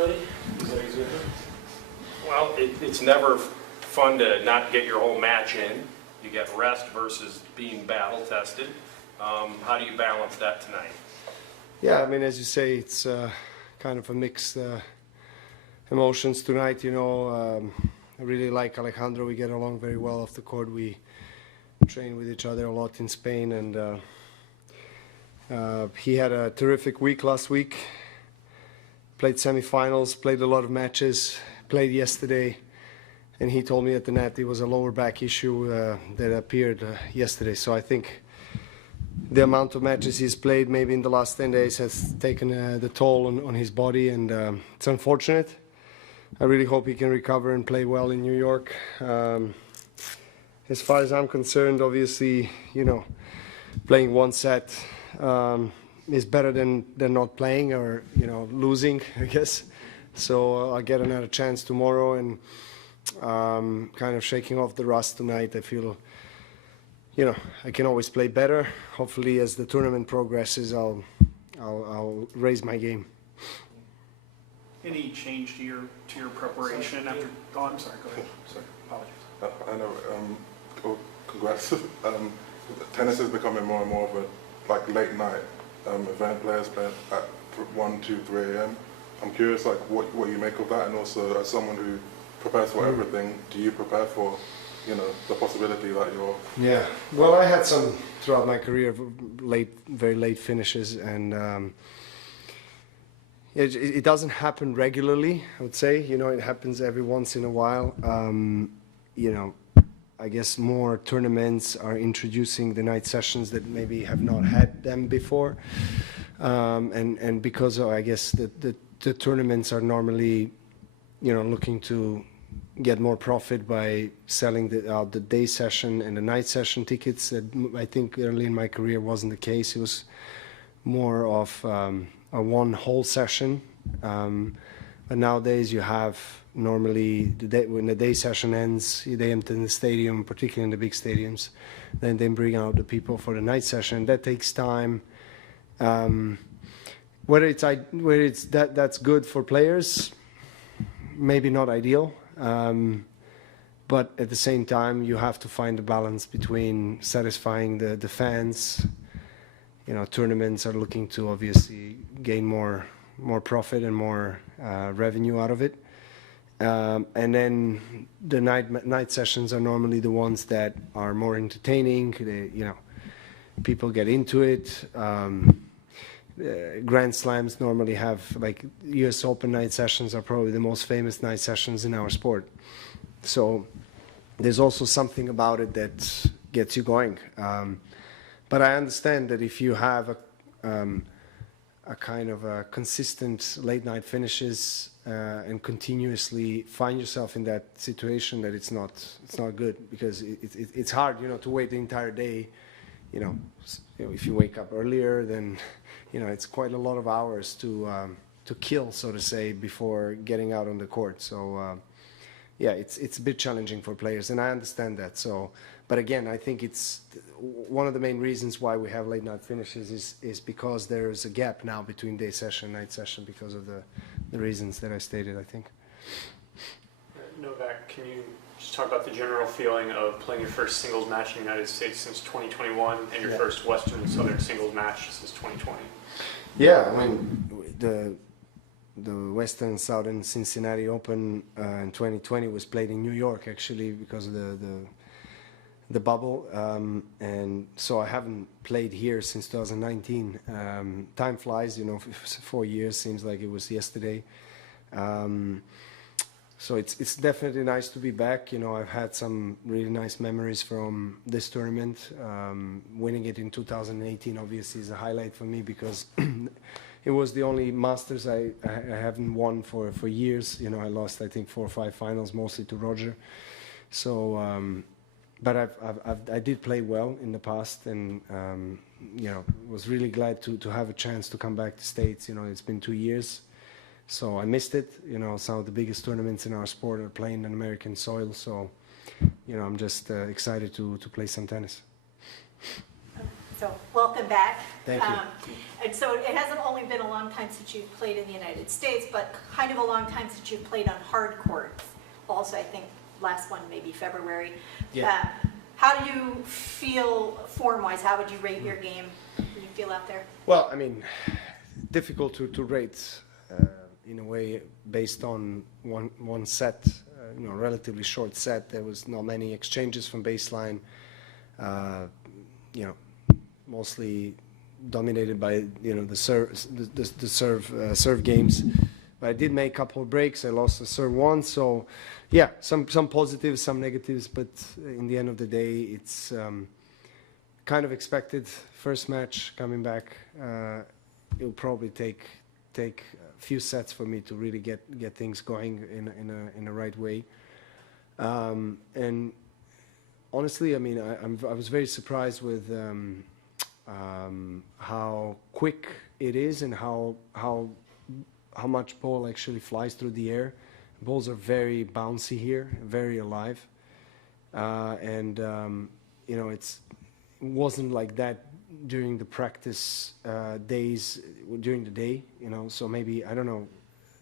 everybody? Well, it's never fun to not get your whole match in. You get rest versus being battle tested. How do you balance that tonight? Yeah, I mean, as you say, it's kind of a mixed emotions tonight. You know, I really like Alejandro. We get along very well off the court. We train with each other a lot in Spain, and he had a terrific week last week. Played semifinals, played a lot of matches, played yesterday, and he told me at the net it was a lower back issue that appeared yesterday. So I think the amount of matches he's played maybe in the last 10 days has taken the toll on his body, and it's unfortunate. I really hope he can recover and play well in New York. As far as I'm concerned, obviously, you know, playing one set is better than not playing or, you know, losing, I guess. So I'll get another chance tomorrow, and kind of shaking off the rust tonight. I feel, you know, I can always play better. Hopefully, as the tournament progresses, I'll raise my game. Any change to your preparation after? Oh, I'm sorry. Go ahead. Sorry, apologies. I know. Congrats. Tennis is becoming more and more of a late night event. Players play at 1, 2, 3 a.m. I'm curious, what you make of that, and also as someone who prepares for everything, do you prepare for, you know, the possibility that you're? Yeah. Well, I had some throughout my career very late finishes, and it doesn't happen regularly, I would say. You know, it happens every once in a while. You know, I guess more tournaments are introducing the night sessions that maybe have not had them before. And because of, I guess, the tournaments are normally, you know, looking to get more profit by selling the day session and the night session tickets. That I think early in my career wasn't the case. It was more of a one whole session. But nowadays you have normally when the day session ends, they empty the stadium, particularly in the big stadiums. Then they bring out the people for the night session. That takes time. Whether it's that's good for players, maybe not ideal. But at the same time, you have to find a balance between satisfying the fans. You know, tournaments are looking to obviously gain more profit and more revenue out of it. And then the night sessions are normally the ones that are more entertaining. You know, people get into it. Grand Slams normally have, like, US Open night sessions are probably the most famous night sessions in our sport. So there's also something about it that gets you going. But I understand that if you have a kind of a consistent late night finishes and continuously find yourself in that situation, that it's not good, because it's hard, you know, to wait the entire day. You know, if you wake up earlier, then, you know, it's quite a lot of hours to kill, so to say, before getting out on the court. So yeah, it's a bit challenging for players, and I understand that. So, but again, I think it's one of the main reasons why we have late night finishes is because there is a gap now between day session, night session, because of the reasons that I stated, I think. Novak, can you just talk about the general feeling of playing your first singles match in the United States since 2021 and your first Western and Southern singles match since 2020? Yeah, I mean, the Western and Southern Cincinnati Open in 2020 was played in New York, actually, because of the bubble, and so I haven't played here since 2019. Time flies, you know. 4 years seems like it was yesterday. So it's definitely nice to be back. You know, I've had some really nice memories from this tournament. Winning it in 2018 obviously is a highlight for me, because it was the only Masters I haven't won for years. You know, I lost, I think, 4 or 5 finals, mostly to Roger. So, but I did play well in the past, and you know, was really glad to have a chance to come back to States. You know, it's been 2 years. So I missed it. You know, some of the biggest tournaments in our sport are playing on American soil. So, you know, I'm just excited to play some tennis. So welcome back. Thank you. And so it hasn't only been a long time since you've played in the United States, but kind of a long time since you've played on hard courts. Also, I think last one maybe February. Yeah. How do you feel form-wise? How would you rate your game? Do you feel out there? Well, I mean, difficult to rate in a way based on one set, relatively short set. There was not many exchanges from baseline, mostly dominated by the serve games. But I did make a couple of breaks. I lost the serve once, so yeah, some positives, some negatives. But in the end of the day, it's kind of expected. First match coming back, it'll probably take a few sets for me to really get things going in a right way. And honestly, I mean, I was very surprised with how quick it is and how much ball actually flies through the air. Balls are very bouncy here, very alive, and it wasn't like that during the practice days during the day. So maybe I don't know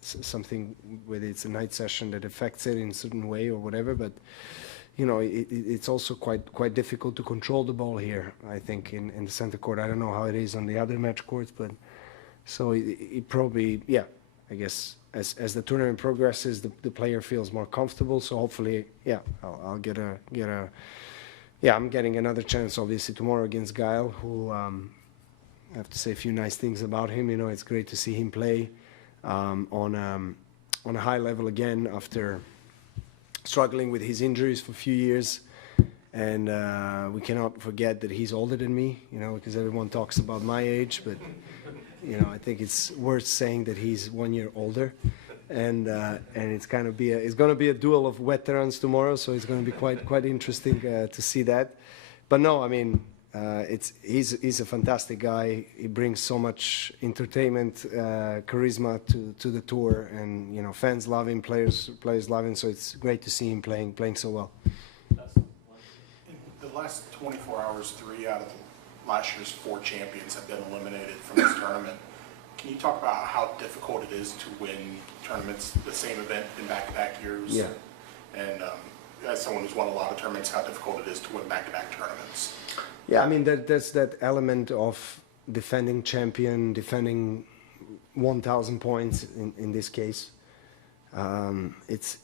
something whether it's a night session that affects it in a certain way or whatever, but. It's also quite difficult to control the ball here, I think, in the center court. I don't know how it is on the other match courts, but so it probably, yeah, I guess as the tournament progresses, the player feels more comfortable. So hopefully, yeah, I'll get a I'm getting another chance, obviously, tomorrow against Gael, who I have to say a few nice things about him. It's great to see him play on a high level again after struggling with his injuries for a few years, and we cannot forget that he's older than me, because everyone talks about my age, but I think it's worth saying that he's 1 year older, and it's going to be a duel of veterans tomorrow, so it's going to be quite interesting to see that. But no, I mean, he's a fantastic guy. He brings so much entertainment, charisma to the tour, and fans love him, players love him. So it's great to see him playing so well. In the last 24 hours, 3 out of last year's 4 champions have been eliminated from this tournament. Can you talk about how difficult it is to win tournaments, the same event in back-to-back years? Yeah. And as someone who's won a lot of tournaments, how difficult it is to win back-to-back tournaments? Yeah, I mean, there's that element of defending champion, defending 1,000 points in this case. It's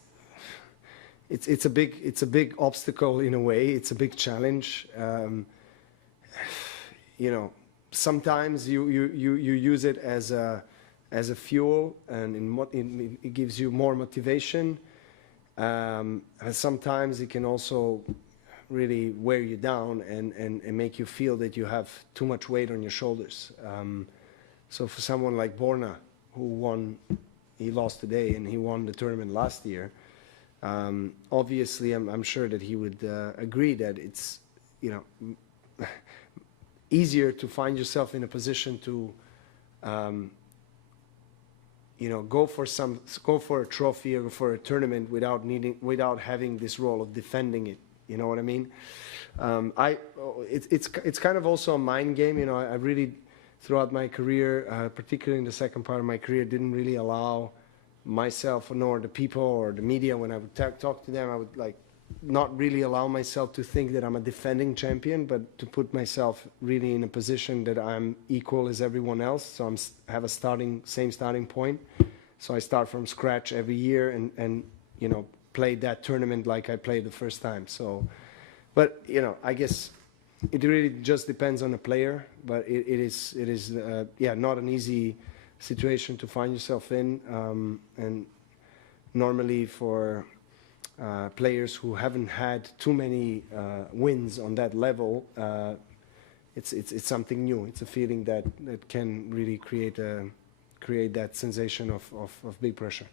a big obstacle in a way. It's a big challenge. Sometimes you use it as a fuel, and it gives you more motivation. And sometimes it can also really wear you down and make you feel that you have too much weight on your shoulders. So for someone like Borna, he lost today and he won the tournament last year, obviously I'm sure that he would agree that it's easier to find yourself in a position to go for a trophy or for a tournament without having this role of defending it. You know what I mean? It's kind of also a mind game. I really, throughout my career, particularly in the second part of my career, didn't really allow myself nor the people or the media, when I would talk to them, I would not really allow myself to think that I'm a defending champion, but to put myself really in a position that I'm equal as everyone else. So have a same starting point. So I start from scratch every year and play that tournament like I played the first time. So, but I guess it really just depends on the player. But it is not an easy situation to find yourself in, and normally for players who haven't had too many wins on that level, it's something new. It's a feeling that can really create that sensation of big pressure.